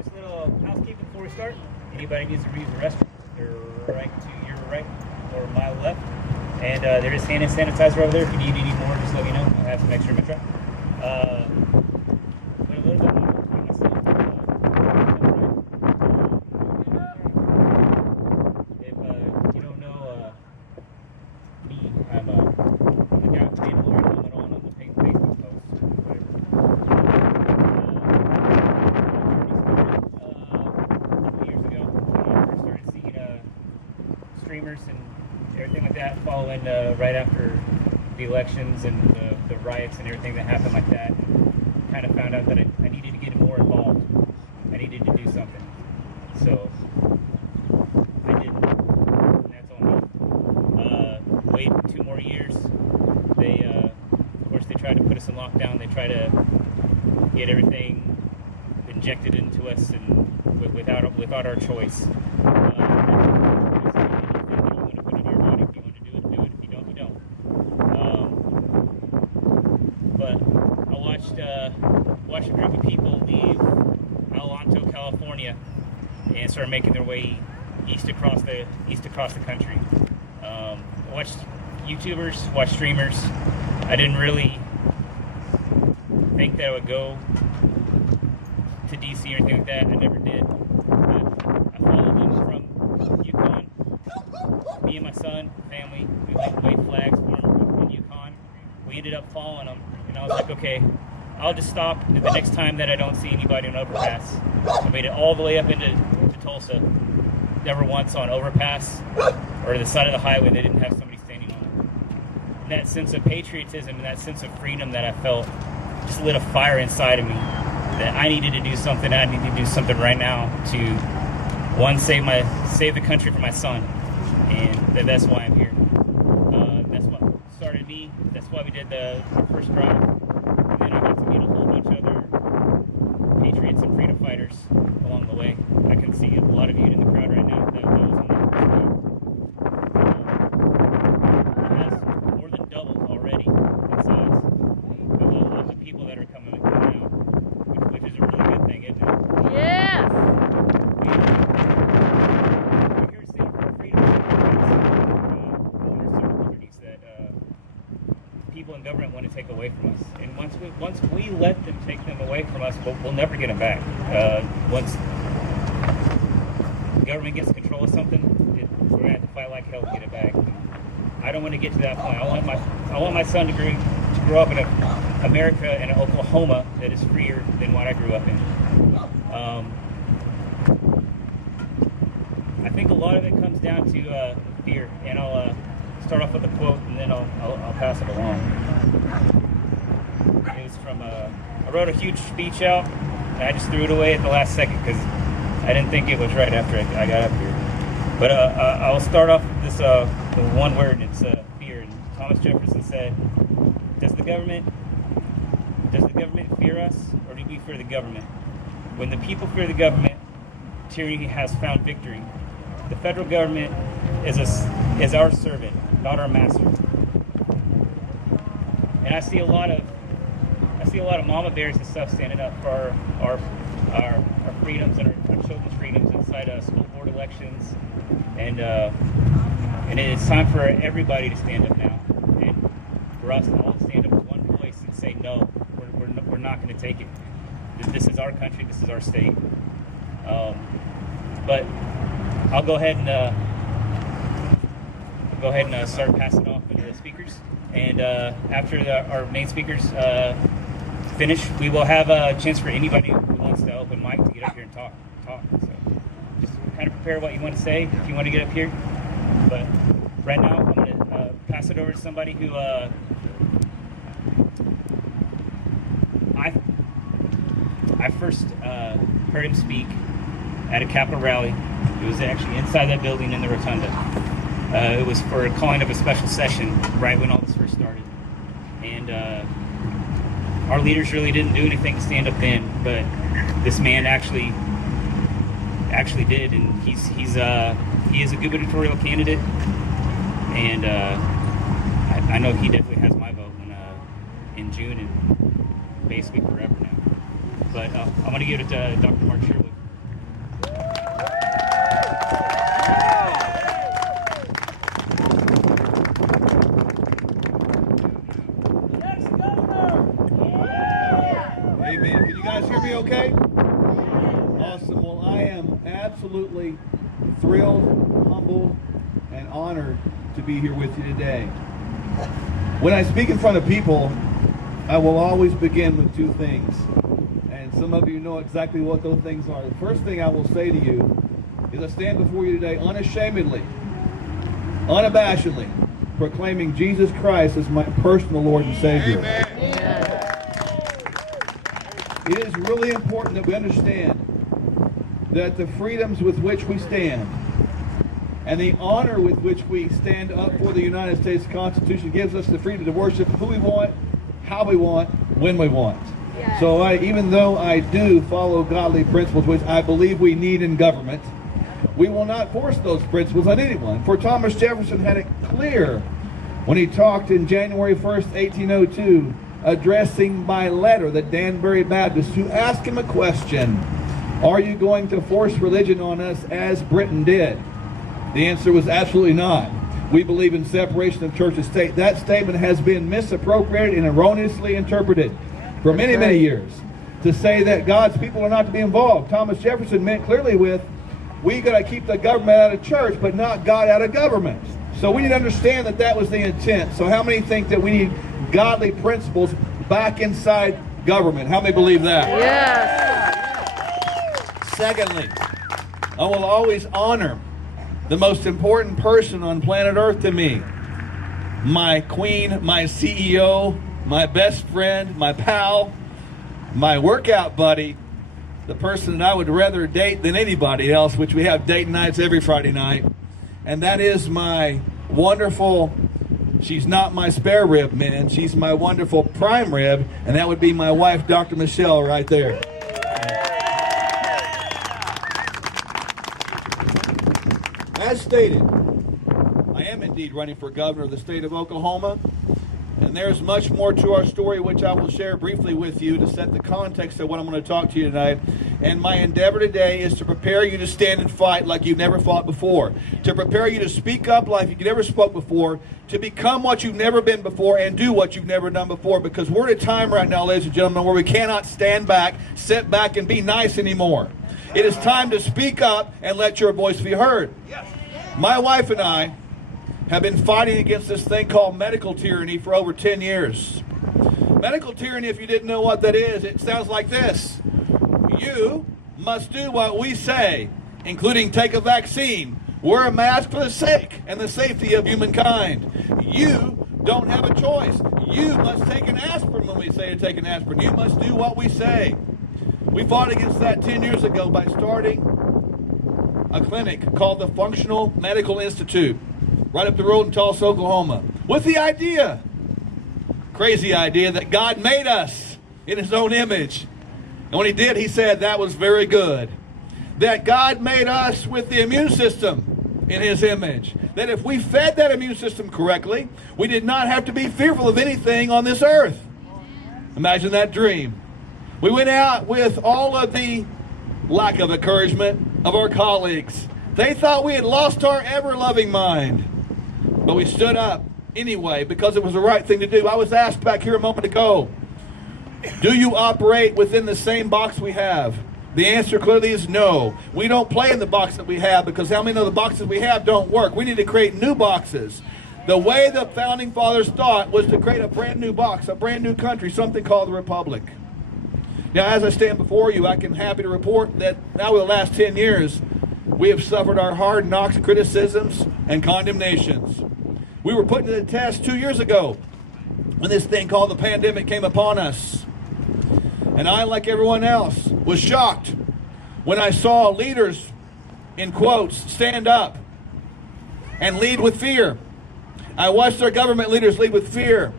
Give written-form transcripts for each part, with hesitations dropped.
Just a little housekeeping before we start. Anybody needs to use the restroom, they're right to your right or my left. And there is hand sanitizer over there. If you need any more, just let me know. I'll have some extra in my truck. But a little bit about myself. If you don't know me, I'm the guy with the Mandalorian helmet on the Facebook post. Whatever. Years ago when I first started seeing streamers and everything like that following right after the elections and the riots and everything that happened like that. Kind of found out that I needed to get more involved. I needed to do something. So I did. And that's on me. Wait 2 more years. They, of course, they tried to put us in lockdown. They tried to get everything injected into us and without our choice. But I watched a group of people leave California, and start making their way east across the country. I watched YouTubers, watched streamers. I didn't really think that I would go to DC or anything like that. I never did. But I followed them from Yukon. Me and my son, family, we went and waved flags for them in Yukon. We ended up following them, and I was like, okay, I'll just stop the next time that I don't see anybody on overpass. I made it all the way up into Tulsa. Never once on overpass or the side of the highway they didn't have somebody standing on it. And that sense of patriotism and that sense of freedom that I felt just lit a fire inside of me that I needed to do something. I needed to do something right now to, one, save the country for my son. And that's why I'm here. That's what started me. That's why we did our first drive. And then I got to meet a whole bunch of other patriots and freedom fighters along the way. I can see a lot of you in the crowd right now that was on that first drive. It has more than doubled already in size of the people that are coming out, which is a really good thing, isn't it? Yes! We're here to stand for our freedom and civil liberties that people in government want to take away from us. And once we let them take them away from us, we'll never get them back. Once the government gets control of something, we're gonna have to fight like hell to get it back. I don't want to get to that point. I want my son to grow up in America and Oklahoma that is freer than what I grew up in. I think a lot of it comes down to fear, and I'll start off with a quote, and then I'll pass it along. It was from I wrote a huge speech out, and I just threw it away at the last second because I didn't think it was right after I got up here. But I'll start off with this with one word, and it's fear. And Thomas Jefferson said, "Does the government fear us, or do we fear the government? When the people fear the government, tyranny has found victory. The federal government is our servant, not our master." And I see a lot of mama bears and stuff standing up for our freedoms and our children's freedoms inside school board elections, and it's time for everybody to stand up now, and for us to all stand up in one voice and say no, we're not going to take it. This is our country, this is our state. But I'll go ahead and start passing off to the speakers, and after our main speakers finish, we will have a chance for anybody who wants to open mic to get up here and talk. So just kind of prepare what you want to say if you want to get up here. But right now, I'm going to pass it over to somebody who I first heard him speak at a Capitol rally. It was actually inside that building in the rotunda. It was for a calling of a special session right when all this first started. And our leaders really didn't do anything to stand up then, but this man actually did, and he is a gubernatorial candidate, and I know he definitely has my vote in June and basically forever now. But I'm going to give it to Dr. Mark Sherwood. Amen. Can you guys hear me okay? Awesome. Well, I am absolutely thrilled, humbled, and honored to be here with you today. When I speak in front of people, I will always begin with two things. And some of you know exactly what those things are. The first thing I will say to you is I stand before you today unashamedly, unabashedly, proclaiming Jesus Christ as my personal Lord and Savior. Amen. It is really important that we understand that the freedoms with which we stand and the honor with which we stand up for the United States Constitution gives us the freedom to worship who we want, how we want, when we want. Yes. So even though I do follow godly principles, which I believe we need in government, we will not force those principles on anyone. For Thomas Jefferson had it clear when he talked in January 1st, 1802, addressing by letter the Danbury Baptists who asked him a question: are you going to force religion on us as Britain did? The answer was absolutely not. We believe in separation of church and state. That statement has been misappropriated and erroneously interpreted for many, many years to say that God's people are not to be involved. Thomas Jefferson meant clearly with, we got to keep the government out of church, but not God out of government. So we need to understand that that was the intent. So how many think that we need godly principles back inside government? How many believe that? Yes. Secondly, I will always honor the most important person on planet Earth to me. My queen, my CEO, my best friend, my pal, my workout buddy, the person that I would rather date than anybody else, which we have date nights every Friday night. And that is my wonderful, she's not my spare rib, man. She's my wonderful prime rib, and that would be my wife, Dr. Michelle, right there. As stated, I am indeed running for governor of the state of Oklahoma, and there's much more to our story which I will share briefly with you to set the context of what I'm going to talk to you tonight. And my endeavor today is to prepare you to stand and fight like you've never fought before, to prepare you to speak up like you never spoke before, to become what you've never been before and do what you've never done before, because we're at a time right now, ladies and gentlemen, where we cannot stand back, sit back, and be nice anymore. It is time to speak up and let your voice be heard. My wife and I have been fighting against this thing called medical tyranny for over 10 years. Medical tyranny, if you didn't know what that is, it sounds like this. You must do what we say, including take a vaccine, wear a mask for the sake and the safety of humankind. You don't have a choice. You must take an aspirin when we say to take an aspirin. You must do what we say. We fought against that 10 years ago by starting a clinic called the Functional Medical Institute right up the road in Tulsa, Oklahoma, with the idea, crazy idea, that God made us in his own image. And when he did, he said that was very good. That God made us with the immune system in his image. That if we fed that immune system correctly, we did not have to be fearful of anything on this earth. Imagine that dream. We went out with all of the lack of encouragement of our colleagues. They thought we had lost our ever-loving mind. But we stood up anyway because it was the right thing to do. I was asked back here a moment ago, do you operate within the same box we have? The answer clearly is no. We don't play in the box that we have, because how many of the boxes we have don't work? We need to create new boxes. The way the founding fathers thought was to create a brand new box, a brand new country, something called the Republic. Now, as I stand before you, I can happy to report that now over the last 10 years, we have suffered our hard knocks, criticisms, and condemnations. We were put to the test 2 years ago when this thing called the pandemic came upon us. And I, like everyone else, was shocked when I saw leaders, in quotes, stand up and lead with fear. I watched our government leaders lead with fear.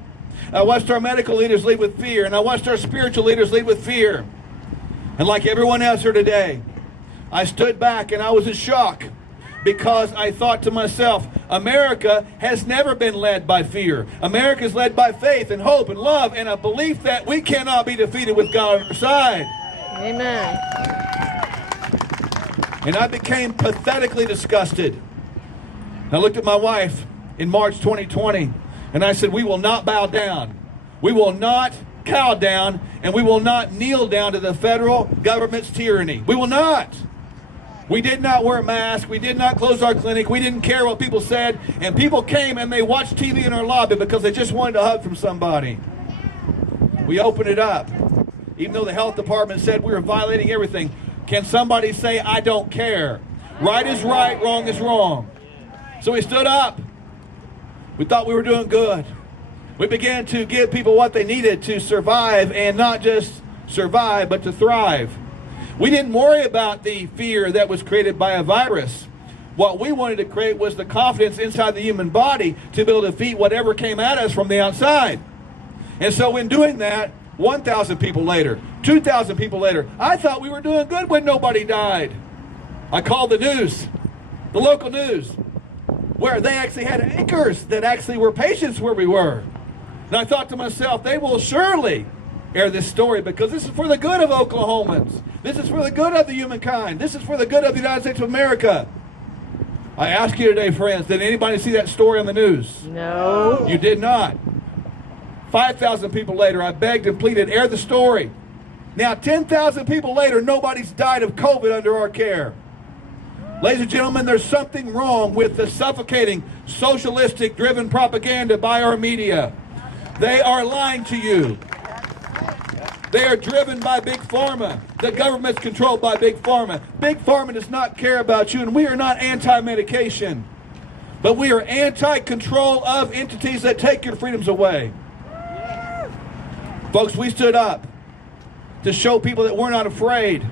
I watched our medical leaders lead with fear. And I watched our spiritual leaders lead with fear. And like everyone else here today, I stood back and I was in shock, because I thought to myself, America has never been led by fear. America is led by faith and hope and love and a belief that we cannot be defeated with God on our side. Amen. And I became pathetically disgusted. I looked at my wife in March 2020 and I said, we will not bow down. We will not cow down, and we will not kneel down to the federal government's tyranny. We will not. We did not wear masks. We did not close our clinic. We didn't care what people said. And people came and they watched TV in our lobby because they just wanted a hug from somebody. We opened it up. Even though the health department said we were violating everything, can somebody say, I don't care? Right is right, wrong is wrong. So we stood up. We thought we were doing good. We began to give people what they needed to survive, and not just survive, but to thrive. We didn't worry about the fear that was created by a virus. What we wanted to create was the confidence inside the human body to be able to defeat whatever came at us from the outside. And so in doing that, 1,000 people later, 2,000 people later, I thought we were doing good when nobody died. I called the news, the local news, where they actually had anchors that actually were patients where we were. And I thought to myself, they will surely air this story because this is for the good of Oklahomans. This is for the good of the humankind. This is for the good of the United States of America. I ask you today, friends, did anybody see that story on the news? No. You did not. 5,000 people later, I begged and pleaded, air the story. Now, 10,000 people later, nobody's died of COVID under our care. Ladies and gentlemen, there's something wrong with the suffocating, socialistic-driven propaganda by our media. They are lying to you. They are driven by Big Pharma. The government's controlled by Big Pharma. Big Pharma does not care about you, and we are not anti-medication. But we are anti-control of entities that take your freedoms away. Folks, we stood up to show people that we're not afraid.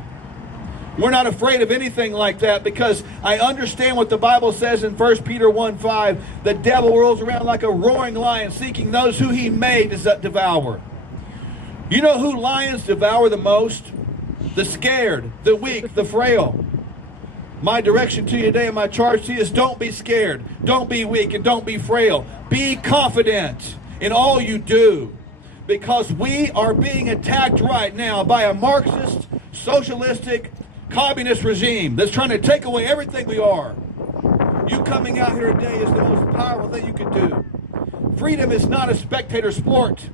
We're not afraid of anything like that because I understand what the Bible says in 1 Peter 1:5. The devil rolls around like a roaring lion seeking those who he may devour. You know who lions devour the most? The scared, the weak, the frail. My direction to you today and my charge to you is don't be scared, don't be weak, and don't be frail. Be confident in all you do because we are being attacked right now by a Marxist, socialistic, communist regime that's trying to take away everything we are. You coming out here today is the most powerful thing you can do. Freedom is not a spectator sport.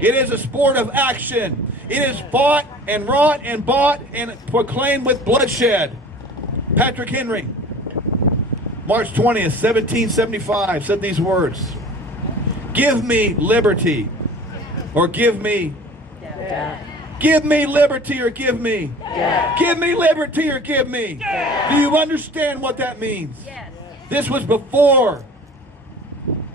It is a sport of action. It is fought and wrought and bought and proclaimed with bloodshed. Patrick Henry, March 20th, 1775, said these words. Give me liberty or give me Death. Give me liberty or give me. Death. Give me liberty or give me. Death. Do you understand what that means? Yes. This was before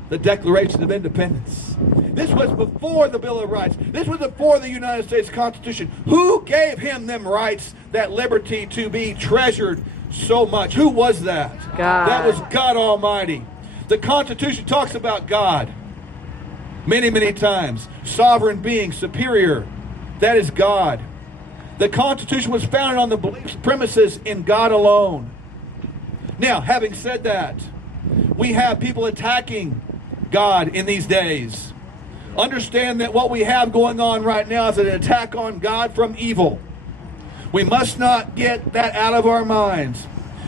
the Declaration of Independence. This was before the Bill of Rights. This was before the United States Constitution. Who gave him them rights, that liberty to be treasured so much? Who was that? God. That was God Almighty. The Constitution talks about God many, many times. Sovereign being, superior. That is God. The Constitution was founded on the beliefs, premises in God alone. Now, having said that, we have people attacking God in these days. Understand that what we have going on right now is an attack on God from evil. We must not get that out of our minds.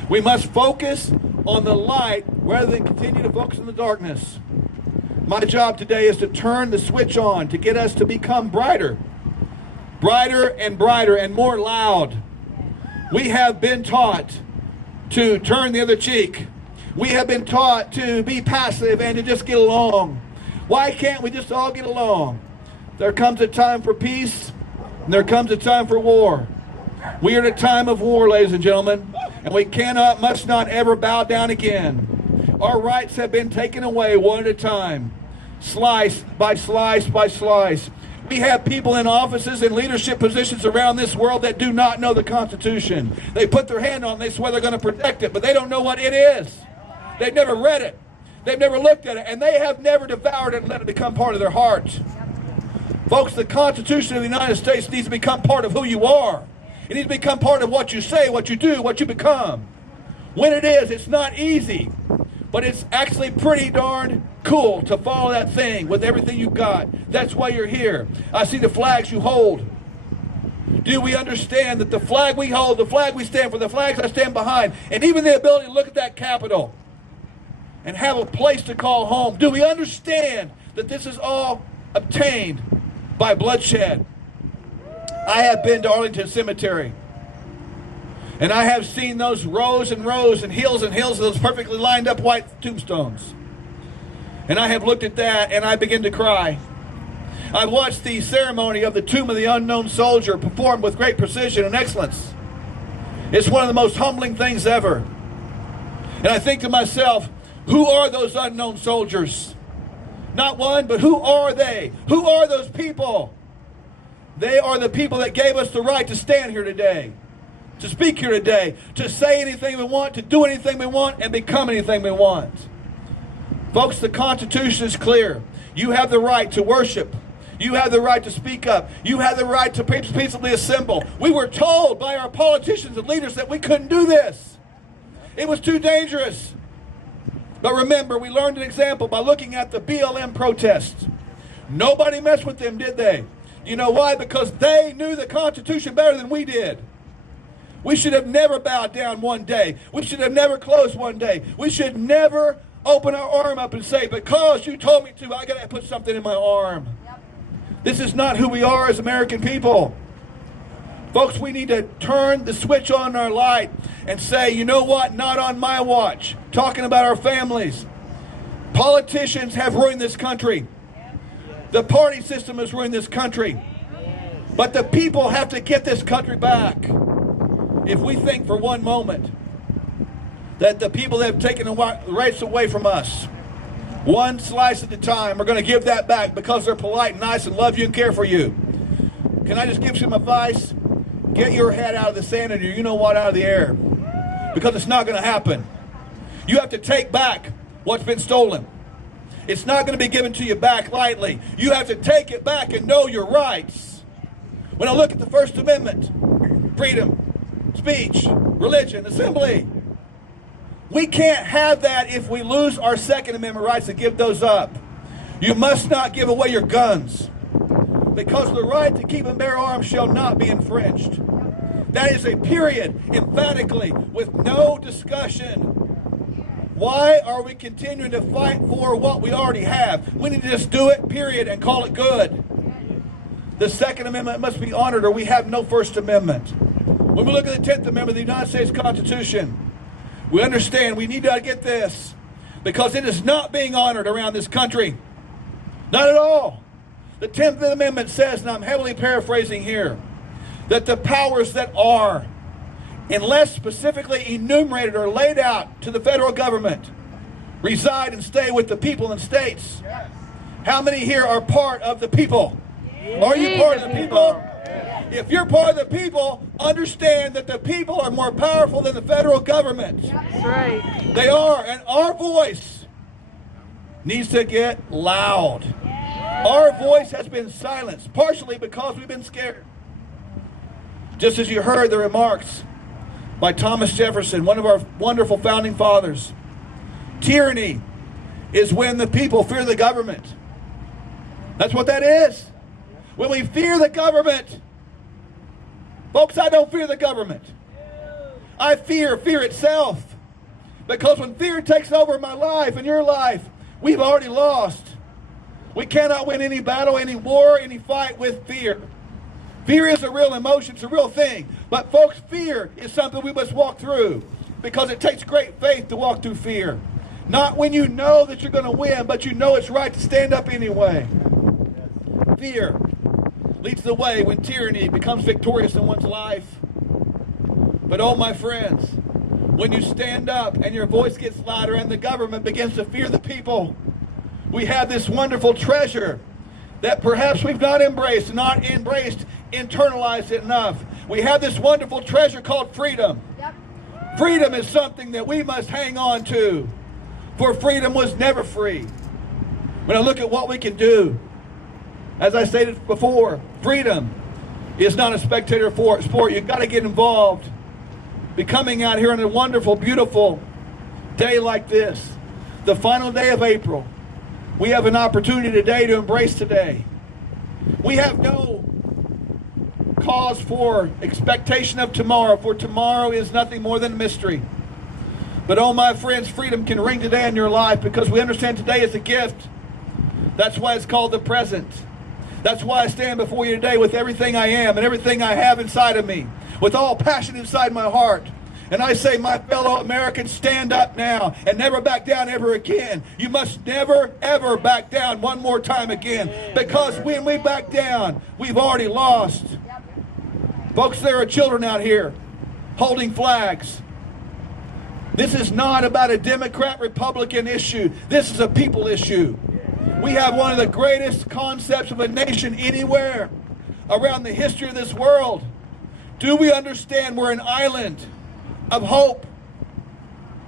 We must focus on the light rather than continue to focus on the darkness. My job today is to turn the switch on to get us to become brighter. Brighter and brighter and more loud. We have been taught to turn the other cheek. We have been taught to be passive and to just get along. Why can't we just all get along? There comes a time for peace, and there comes a time for war. We are in a time of war, ladies and gentlemen, and we must not ever bow down again. Our rights have been taken away one at a time, slice by slice by slice. We have people in offices and leadership positions around this world that do not know the Constitution. They put their hand on it and they swear they're going to protect it, but they don't know what it is. They've never read it. They've never looked at it, and they have never devoured it and let it become part of their heart. Folks, the Constitution of the United States needs to become part of who you are. It needs to become part of what you say, what you do, what you become. When it is, it's not easy, but it's actually pretty darn cool to follow that thing with everything you've got. That's why you're here. I see the flags you hold. Do we understand that the flag we hold, the flag we stand for, the flags I stand behind, and even the ability to look at that Capitol and have a place to call home? Do we understand that this is all obtained by bloodshed. I have been to Arlington Cemetery, and I have seen those rows and rows and hills of those perfectly lined up white tombstones. And I have looked at that and I begin to cry. I've watched the ceremony of the Tomb of the Unknown Soldier performed with great precision and excellence. It's one of the most humbling things ever. And I think to myself, who are those unknown soldiers? Not one, but who are they? Who are those people? They are the people that gave us the right to stand here today, to speak here today, to say anything we want, to do anything we want, and become anything we want. Folks, the Constitution is clear. You have the right to worship. You have the right to speak up. You have the right to peaceably assemble. We were told by our politicians and leaders that we couldn't do this. It was too dangerous. But remember, we learned an example by looking at the BLM protests. Nobody messed with them, did they? You know why? Because they knew the Constitution better than we did. We should have never bowed down one day. We should have never closed one day. We should never open our arm up and say, because you told me to, I got to put something in my arm. Yep. This is not who we are as American people. Folks, we need to turn the switch on our light and say, you know what, not on my watch. Talking about our families. Politicians have ruined this country. The party system has ruined this country. But the people have to get this country back. If we think for one moment that the people that have taken the rights away from us, one slice at a time, are going to give that back because they're polite and nice and love you and care for you. Can I just give some advice? Get your head out of the sand and your you-know-what out of the air. Because it's not going to happen. You have to take back what's been stolen. It's not going to be given to you back lightly. You have to take it back and know your rights. When I look at the First Amendment, freedom, speech, religion, assembly, we can't have that if we lose our Second Amendment rights and give those up. You must not give away your guns, because the right to keep and bear arms shall not be infringed. That is a period, emphatically, with no discussion. Why are we continuing to fight for what we already have? We need to just do it, period, and call it good. The Second Amendment must be honored, or we have no First Amendment. When we look at the 10th Amendment of the United States Constitution, we understand we need to get this, because it is not being honored around this country. Not at all. The 10th Amendment says, and I'm heavily paraphrasing here, that the powers that are, unless specifically enumerated or laid out to the federal government, reside and stay with the people and states. Yes. How many here are part of the people? Yes. Are you part of the people? Yes. If you're part of the people, understand that the people are more powerful than the federal government. That's right. They are, and our voice needs to get loud. Yes. Our voice has been silenced, partially because we've been scared. Just as you heard the remarks by Thomas Jefferson, one of our wonderful founding fathers. Tyranny is when the people fear the government. That's what that is. When we fear the government. Folks, I don't fear the government. I fear itself. Because when fear takes over my life and your life, we've already lost. We cannot win any battle, any war, any fight with fear. Fear is a real emotion, it's a real thing. But folks, fear is something we must walk through, because it takes great faith to walk through fear. Not when you know that you're going to win, but you know it's right to stand up anyway. Fear leads the way when tyranny becomes victorious in one's life. But oh, my friends, when you stand up and your voice gets louder and the government begins to fear the people, we have this wonderful treasure that perhaps we've not embraced, internalized it enough. We have this wonderful treasure called freedom. Yep. Freedom is something that we must hang on to, for freedom was never free. When I look at what we can do, as I stated before, freedom is not a spectator sport. You've got to get involved. Be coming out here on a wonderful, beautiful day like this, the final day of April. We have an opportunity today to embrace today. We have no cause for expectation of tomorrow, for tomorrow is nothing more than a mystery. But oh, my friends, freedom can ring today in your life, because we understand today is a gift. That's why it's called the present. That's why I stand before you today with everything I am and everything I have inside of me, with all passion inside my heart. And I say, my fellow Americans, stand up now and never back down ever again. You must never, ever back down one more time again. Because when we back down, we've already lost. Folks, there are children out here holding flags. This is not about a Democrat-Republican issue. This is a people issue. We have one of the greatest concepts of a nation anywhere around the history of this world. Do we understand we're an island of hope?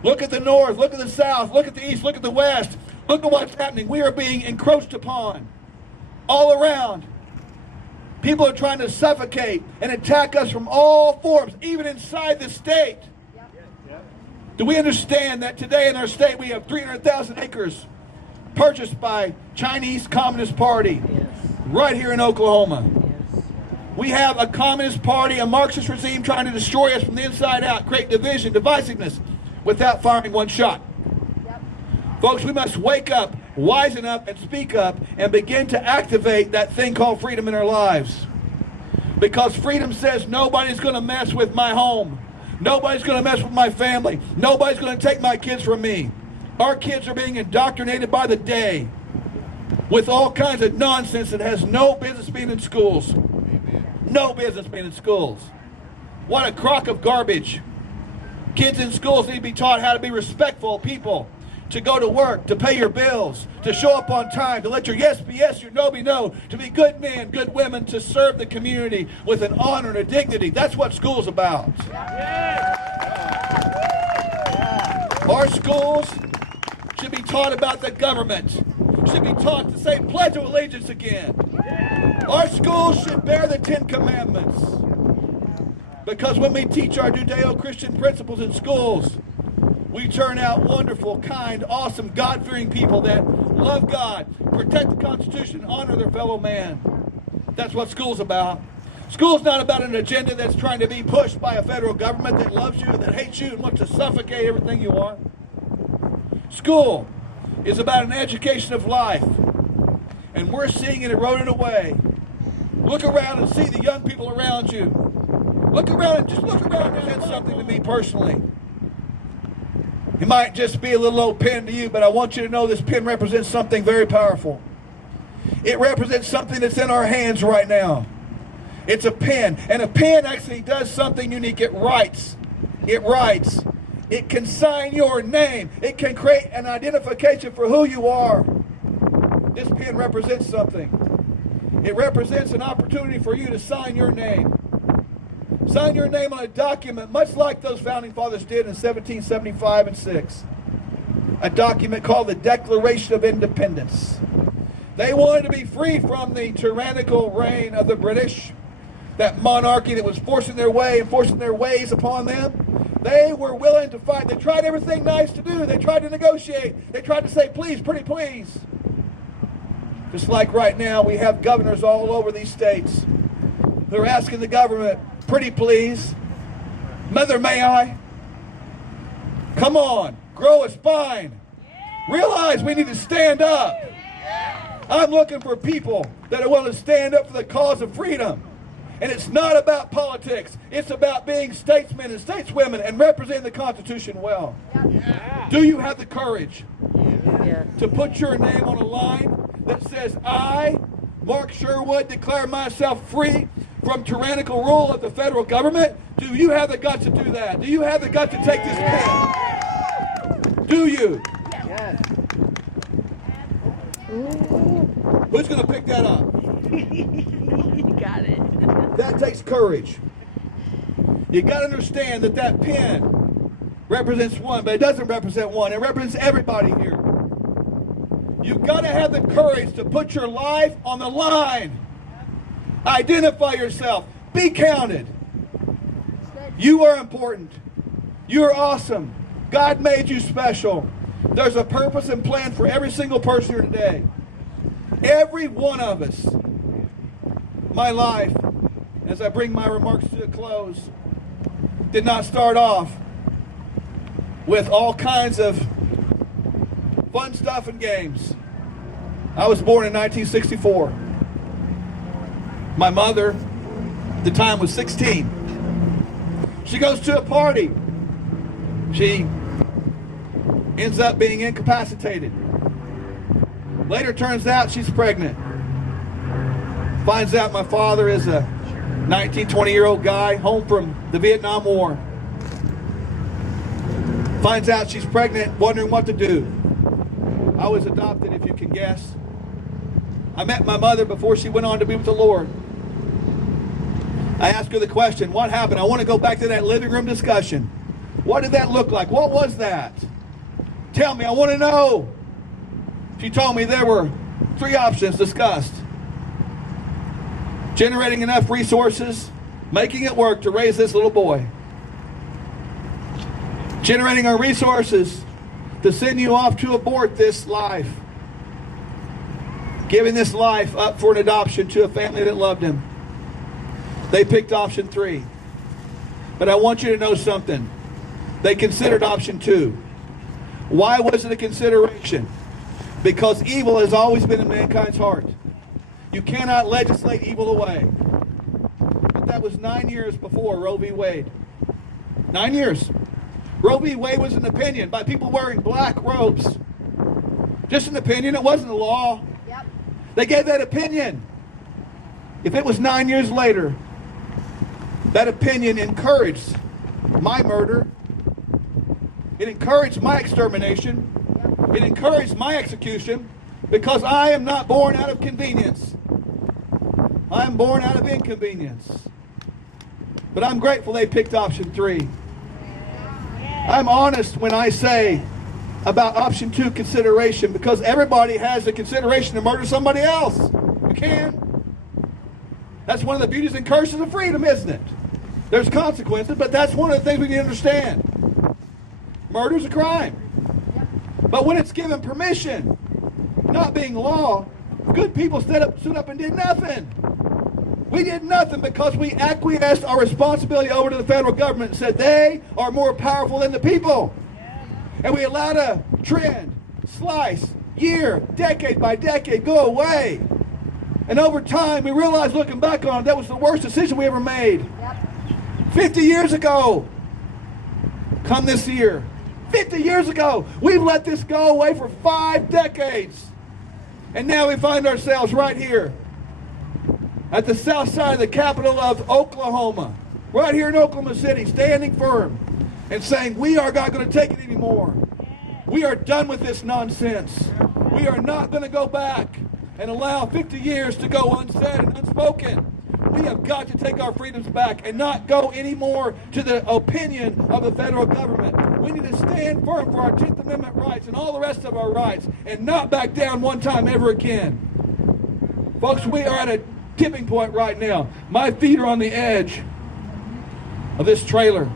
Look at the north, look at the south, look at the east, look at the west. Look at what's happening. We are being encroached upon all around. People are trying to suffocate and attack us from all forms, even inside the state. Do we understand that today in our state we have 300,000 acres purchased by Chinese Communist Party right here in Oklahoma? We have a Communist Party, a Marxist regime trying to destroy us from the inside out, create division, divisiveness, without firing one shot. Folks, we must wake up, wisen up, and speak up, and begin to activate that thing called freedom in our lives. Because freedom says nobody's going to mess with my home. Nobody's going to mess with my family. Nobody's going to take my kids from me. Our kids are being indoctrinated by the day with all kinds of nonsense that has no business being in schools. No business being in schools. What a crock of garbage. Kids in schools need to be taught how to be respectful people, to go to work, to pay your bills, to show up on time, to let your yes be yes, your no be no, to be good men, good women, to serve the community with an honor and a dignity. That's what school's about. Our schools should be taught about the government, should be taught to say Pledge of Allegiance again. Our schools should bear the 10 Commandments. Because when we teach our Judeo-Christian principles in schools, we turn out wonderful, kind, awesome, God-fearing people that love God, protect the Constitution, and honor their fellow man. That's what school's about. School's not about an agenda that's trying to be pushed by a federal government that loves you, that hates you, and wants to suffocate everything you are. School is about an education of life, and we're seeing it eroded away. Look around and see the young people around you. Look around and just look around and said something to me personally. It might just be a little old pen to you, but I want you to know this pen represents something very powerful. It represents something that's in our hands right now. It's a pen, and a pen actually does something unique. It writes. It writes. It can sign your name. It can create an identification for who you are. This pen represents something. It represents an opportunity for you to sign your name. Sign your name on a document, much like those founding fathers did in 1775 and 6. A document called the Declaration of Independence. They wanted to be free from the tyrannical reign of the British, that monarchy that was forcing their way and forcing their ways upon them. They were willing to fight. They tried everything nice to do. They tried to negotiate. They tried to say, please, pretty please. Just like right now, we have governors all over these states. They're asking the government, pretty please, mother may I? Come on, grow a spine. Realize we need to stand up. I'm looking for people that are willing to stand up for the cause of freedom. And it's not about politics. It's about being statesmen and stateswomen and representing the Constitution well. Yeah. Do you have the courage to put your name on a line that says, I, Mark Sherwood, declare myself free from tyrannical rule of the federal government? Do you have the guts to do that? Do you have the guts to take this pen? Do you? Yes. Who's going to pick that up? You got it. That takes courage. You got to understand that that pen represents one, but it doesn't represent one. It represents everybody here. You've got to have the courage to put your life on the line. Identify yourself. Be counted. You are important. You are awesome. God made you special. There's a purpose and plan for every single person here today. Every one of us. My life, as I bring my remarks to a close, did not start off with all kinds of fun stuff and games. I was born in 1964. My mother, at the time, was 16. She goes to a party. She ends up being incapacitated. Later turns out she's pregnant. Finds out my father is a 19, 20-year-old guy home from the Vietnam War. Finds out she's pregnant, wondering what to do. I was adopted, if you can guess. I met my mother before she went on to be with the Lord. I asked her the question, what happened? I want to go back to that living room discussion. What did that look like? What was that? Tell me, I want to know. She told me there were 3 options discussed. Generating enough resources, making it work to raise this little boy. Generating our resources to send you off to abort this life. Giving this life up for an adoption to a family that loved him. They picked option 3. But I want you to know something. They considered option 2. Why was it a consideration? Because evil has always been in mankind's heart. You cannot legislate evil away. But that was 9 years before Roe v. Wade. 9 years. Roe v. Wade was an opinion by people wearing black robes. Just an opinion. It wasn't a law. Yep. They gave that opinion. If it was 9 years later, that opinion encouraged my murder. It encouraged my extermination. It encouraged my execution because I am not born out of convenience. I am born out of inconvenience. But I'm grateful they picked option 3. I'm honest when I say about option 2 consideration because everybody has the consideration to murder somebody else. You can. That's one of the beauties and curses of freedom, isn't it? There's consequences, but that's one of the things we need to understand. Murder's a crime. But when it's given permission, not being law, good people stood up and did nothing. We did nothing because we acquiesced our responsibility over to the federal government and said they are more powerful than the people. And we allowed a trend, slice, year, decade by decade go away. And over time, we realized, looking back on it, that was the worst decision we ever made. 50 years ago, come this year, 50 years ago, we've let this go away for 5 decades. And now we find ourselves right here at the south side of the capital of Oklahoma, right here in Oklahoma City, standing firm and saying, we are not going to take it anymore. We are done with this nonsense. We are not going to go back and allow 50 years to go unsaid and unspoken. We have got to take our freedoms back and not go anymore to the opinion of the federal government. We need to stand firm for our 10th Amendment rights and all the rest of our rights and not back down one time ever again. Folks, we are at a tipping point right now. My feet are on the edge of this trailer.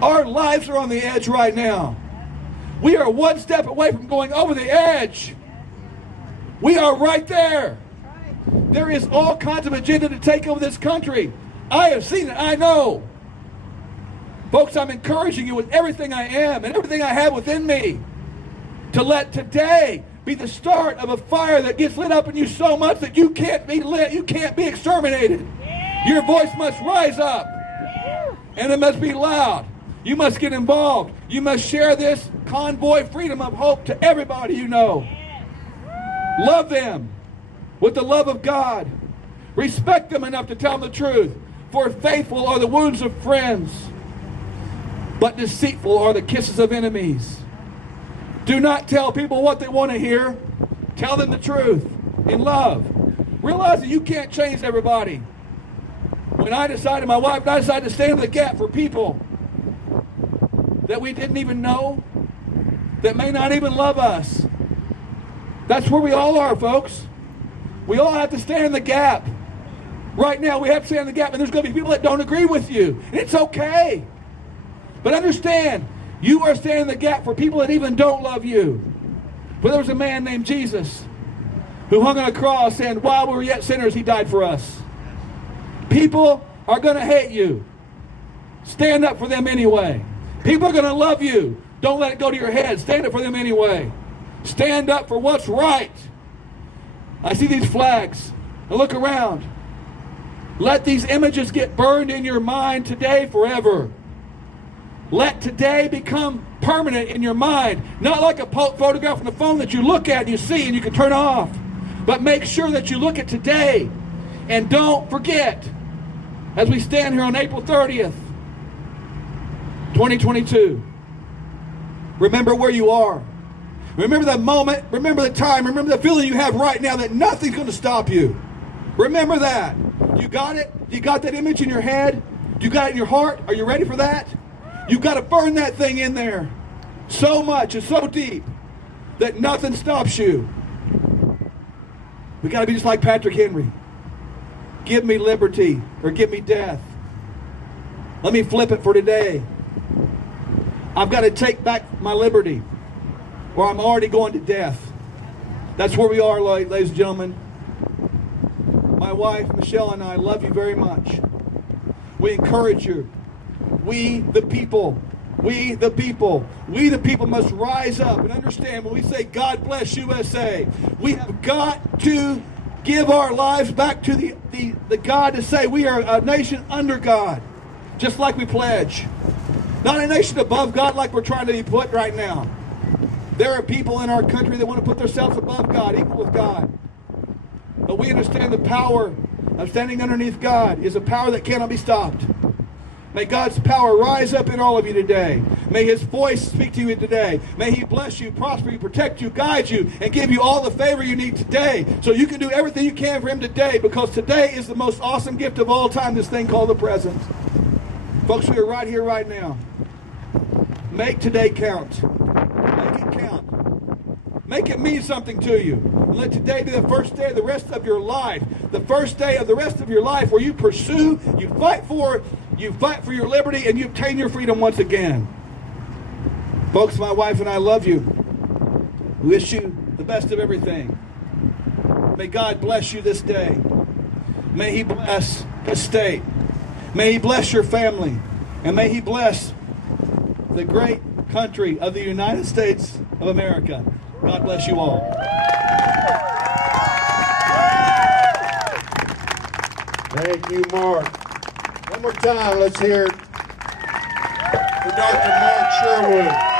Our lives are on the edge right now. We are one step away from going over the edge. We are right there. There is all kinds of agenda to take over this country. I have seen it. I know. Folks, I'm encouraging you with everything I am and everything I have within me to let today be the start of a fire that gets lit up in you so much that you can't be lit, you can't be exterminated. Your voice must rise up, and it must be loud. You must get involved. You must share this convoy freedom of hope to everybody you know. Love them with the love of God. Respect them enough to tell them the truth. For faithful are the wounds of friends, but deceitful are the kisses of enemies. Do not tell people what they want to hear. Tell them the truth in love. Realize that you can't change everybody. When I decided, my wife and I decided to stand in the gap for people that we didn't even know, that may not even love us. That's where we all are, folks. We all have to stand in the gap. Right now, we have to stand in the gap, and there's going to be people that don't agree with you. And it's okay. But understand, you are standing in the gap for people that even don't love you. But there was a man named Jesus who hung on a cross saying, while we were yet sinners, he died for us. People are going to hate you. Stand up for them anyway. People are going to love you. Don't let it go to your head. Stand up for them anyway. Stand up for what's right. I see these flags. I look around. Let these images get burned in your mind today forever. Let today become permanent in your mind. Not like a photograph on the phone that you look at and you see and you can turn off. But make sure that you look at today. And don't forget, as we stand here on April 30th, 2022, remember where you are. Remember that moment. Remember the time. Remember the feeling you have right now that nothing's going to stop you. Remember that. You got it? You got that image in your head? You got it in your heart? Are you ready for that? You've got to burn that thing in there so much and so deep that nothing stops you. We got to be just like Patrick Henry. Give me liberty or give me death. Let me flip it for today. I've got to take back my liberty or I'm already going to death. That's where we are, ladies and gentlemen. My wife, Michelle, and I love you very much. We encourage you. We the people must rise up and understand when we say God bless USA, we have got to give our lives back to the God to say we are a nation under God, just like we pledge. Not a nation above God like we're trying to be put right now. There are people in our country that want to put themselves above God, equal with God. But we understand the power of standing underneath God is a power that cannot be stopped. May God's power rise up in all of you today. May His voice speak to you today. May He bless you, prosper you, protect you, guide you, and give you all the favor you need today so you can do everything you can for Him today, because today is the most awesome gift of all time, this thing called the present. Folks, we are right here, right now. Make today count. Make it count. Make it mean something to you. And let today be the first day of the rest of your life. The first day of the rest of your life where you pursue, you fight for your liberty, and you obtain your freedom once again. Folks, my wife and I love you. We wish you the best of everything. May God bless you this day. May He bless this state. May He bless your family. And may He bless the great country of the United States of America. God bless you all. Thank you, Mark. One more time, let's hear it for Dr. Mark Sherwood.